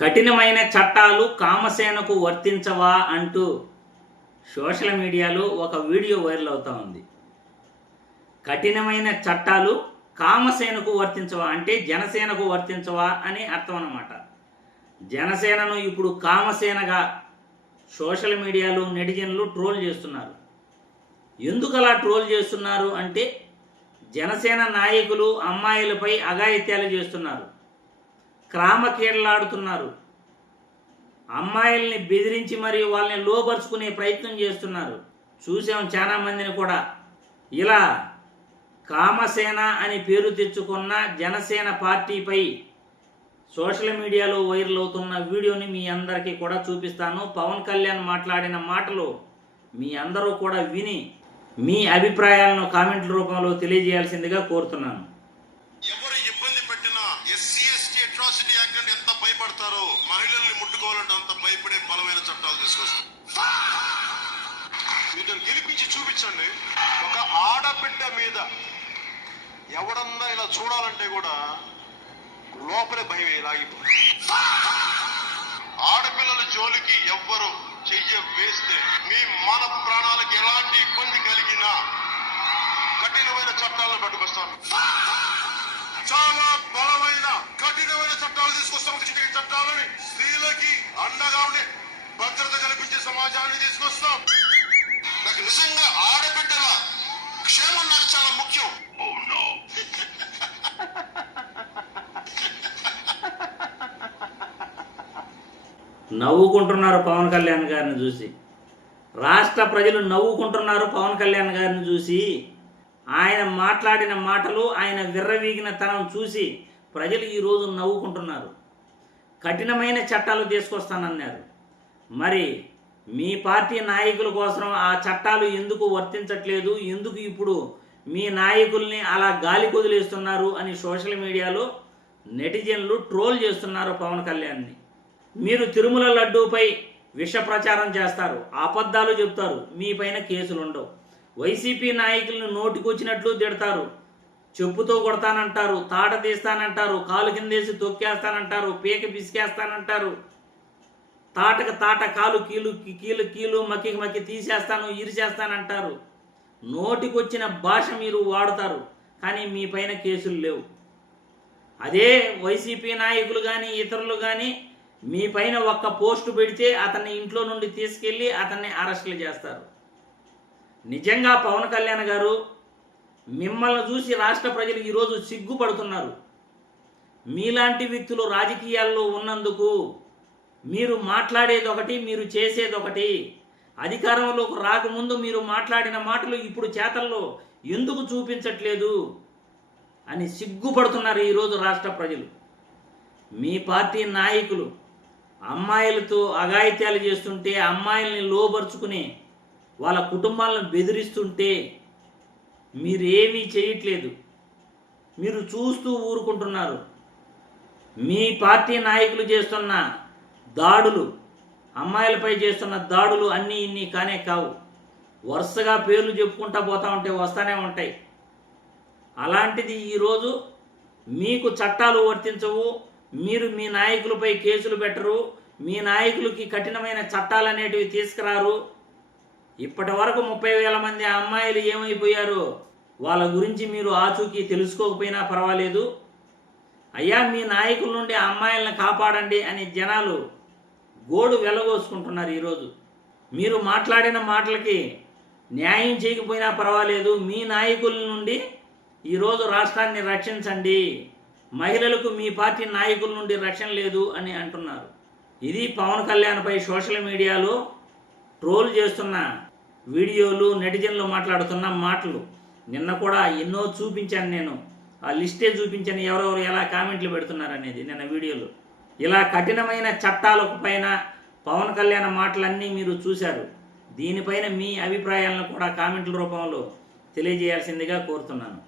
కఠినమైన చట్టాలు కామసేనకు వర్తించవా అంటూ సోషల్ మీడియాలో ఒక వీడియో వైరల్ అవుతా ఉంది. కఠినమైన చట్టాలు కామసేనకు వర్తించవా అంటే జనసేనకు వర్తించవా అని అర్థం అన్నమాట. జనసేనను ఇప్పుడు కామసేనగా సోషల్ మీడియాలో నెటిజన్లు ట్రోల్ చేస్తున్నారు. ఎందుకు అలా ట్రోల్ చేస్తున్నారు అంటే జనసేన నాయకులు అమ్మాయిలపై అఘాయిత్యాలు చేస్తున్నారు, క్రామకీడలాడుతున్నారు, అమ్మాయిల్ని బెదిరించి మరియు వాళ్ళని లోపరుచుకునే ప్రయత్నం చేస్తున్నారు. చూసాం చాలా మందిని కూడా. ఇలా కామసేన అని పేరు తెచ్చుకున్న జనసేన పార్టీపై సోషల్ మీడియాలో వైరల్ అవుతున్న వీడియోని మీ అందరికీ కూడా చూపిస్తాను. పవన్ కళ్యాణ్ మాట్లాడిన మాటలు మీ అందరూ కూడా విని మీ అభిప్రాయాలను కామెంట్ల రూపంలో తెలియజేయాల్సిందిగా కోరుతున్నాను. ఎవరు ఇబ్బంది పెట్టినా ఎస్సీ ఎస్టీ అట్రాసిటీ యాక్ట్ అంటే ఎంత భయపడతారో, మహిళల్ని ముట్టుకోవాలంటే అంత భయపడే బలమైన చట్టాలు తీసుకొస్తారు. మీరు గెలిపించి చూపించండి. ఒక ఆడబిడ్డ మీద ఎవడన్నా ఇలా చూడాలంటే కూడా లోపలే భయం లాగిపోతుంది. ఆడపిల్లల జోలికి ఎవ్వరు చెయ్య వేస్తే మీ మన ప్రాణాలకు ఎలాంటి ఇబ్బంది కలిగినా కఠినమైన చట్టాలను పట్టుకొస్తాను. చాలా బలమైన కఠినమైన చట్టాలు తీసుకొస్తాం. చట్టాలని స్త్రీలకి అండగా ఉండే భద్రత కల్పించే సమాజాన్ని తీసుకొస్తాం. నాకు నిజంగా ఆడబిడ్డల క్షేమం నాకు చాలా ముఖ్యం. నవ్వుకుంటున్నారు పవన్ కళ్యాణ్ గారిని చూసి. రాష్ట్ర ప్రజలు నవ్వుకుంటున్నారు పవన్ కళ్యాణ్ గారిని చూసి. ఆయన మాట్లాడిన మాటలు, ఆయన విర్రవీగిన తనం చూసి ప్రజలు ఈరోజు నవ్వుకుంటున్నారు. కఠినమైన చట్టాలు తీసుకొస్తానన్నారు. మరి మీ పార్టీ నాయకుల కోసం ఆ చట్టాలు ఎందుకు వర్తించట్లేదు, ఎందుకు ఇప్పుడు మీ నాయకుల్ని అలా గాలి కొదిలేస్తున్నారు అని సోషల్ మీడియాలో నెటిజన్లు ట్రోల్ చేస్తున్నారు పవన్ కళ్యాణ్ని. మీరు తిరుమల లడ్డూపై విష ప్రచారం చేస్తారు, అబద్ధాలు చెప్తారు, మీ పైన కేసులు ఉండవు. వైసీపీ నాయకులను నోటికొచ్చినట్లు తిడతారు, చెప్పుతో కొడతానంటారు, తాట తీస్తానంటారు, కాలు కిందేసి తొక్కేస్తానంటారు, పీక పిసికేస్తానంటారు, తాటకు తాట, కాలు కీలు కీలు కీలు, మక్కి మక్కి తీసేస్తాను, ఇరిచేస్తానంటారు. నోటికొచ్చిన భాష మీరు వాడతారు, కానీ మీ పైన కేసులు లేవు. అదే వైసీపీ నాయకులు కానీ ఇతరులు కానీ మీ పైన ఒక్క పోస్టు పెడితే అతన్ని ఇంట్లో నుండి తీసుకెళ్ళి అతన్ని అరెస్టులు చేస్తారు. నిజంగా పవన్ కళ్యాణ్ గారు, మిమ్మల్ని చూసి రాష్ట్ర ప్రజలు ఈరోజు సిగ్గుపడుతున్నారు. మీలాంటి వ్యక్తులు రాజకీయాల్లో ఉన్నందుకు మీరు మాట్లాడేది ఒకటి, మీరు చేసేది ఒకటి. అధికారంలోకి రాకముందు మీరు మాట్లాడిన మాటలు ఇప్పుడు చేతల్లో ఎందుకు చూపించట్లేదు అని సిగ్గుపడుతున్నారు ఈరోజు రాష్ట్ర ప్రజలు. మీ పార్టీ నాయకులు అమ్మాయిలతో అఘాయిత్యాలు చేస్తుంటే, అమ్మాయిల్ని లోబరుచుకుని వాళ్ళ కుటుంబాలను బెదిరిస్తుంటే మీరేమీ చేయట్లేదు, మీరు చూస్తూ ఊరుకుంటున్నారు. మీ పార్టీ నాయకులు చేస్తున్న దాడులు, అమ్మాయిలపై చేస్తున్న దాడులు అన్నీ ఇన్ని కానే కావు. వరుసగా పేర్లు చెప్పుకుంటా పోతా ఉంటే వస్తానే ఉంటాయి. అలాంటిది ఈరోజు మీకు చట్టాలు వర్తించవు, మీరు మీ నాయకులపై కేసులు పెట్టరు, మీ నాయకులకి కఠినమైన చట్టాలు అనేటివి తీసుకురారు. ఇప్పటి వరకు 30,000 మంది అమ్మాయిలు ఏమైపోయారో వాళ్ళ గురించి మీరు ఆచూకీ తెలుసుకోకపోయినా పర్వాలేదు. అయ్యా, మీ నాయకుల నుండి అమ్మాయిలను కాపాడండి అని జనాలు గోడు వెలగోసుకుంటున్నారు. ఈరోజు మీరు మాట్లాడిన మాటలకి న్యాయం చేయకపోయినా పర్వాలేదు, మీ నాయకుల నుండి ఈరోజు రాష్ట్రాన్ని రక్షించండి. మహిళలకు మీ పార్టీ నాయకుల నుండి రక్షణ లేదు అని అంటున్నారు. ఇది పవన్ కళ్యాణ్పై సోషల్ మీడియాలో ట్రోల్ చేస్తున్న వీడియోలు, నెటిజన్లు మాట్లాడుతున్న మాటలు. నిన్న కూడా ఎన్నో చూపించాను, నేను ఆ లిస్టే చూపించాను ఎవరెవరు ఎలా కామెంట్లు పెడుతున్నారు అనేది నిన్న వీడియోలో. ఇలా కఠినమైన చట్టాలకు పైన పవన్ కళ్యాణ్ మాటలన్నీ మీరు చూశారు. దీనిపైన మీ అభిప్రాయాలను కూడా కామెంట్ల రూపంలో తెలియజేయాల్సిందిగా కోరుతున్నాను.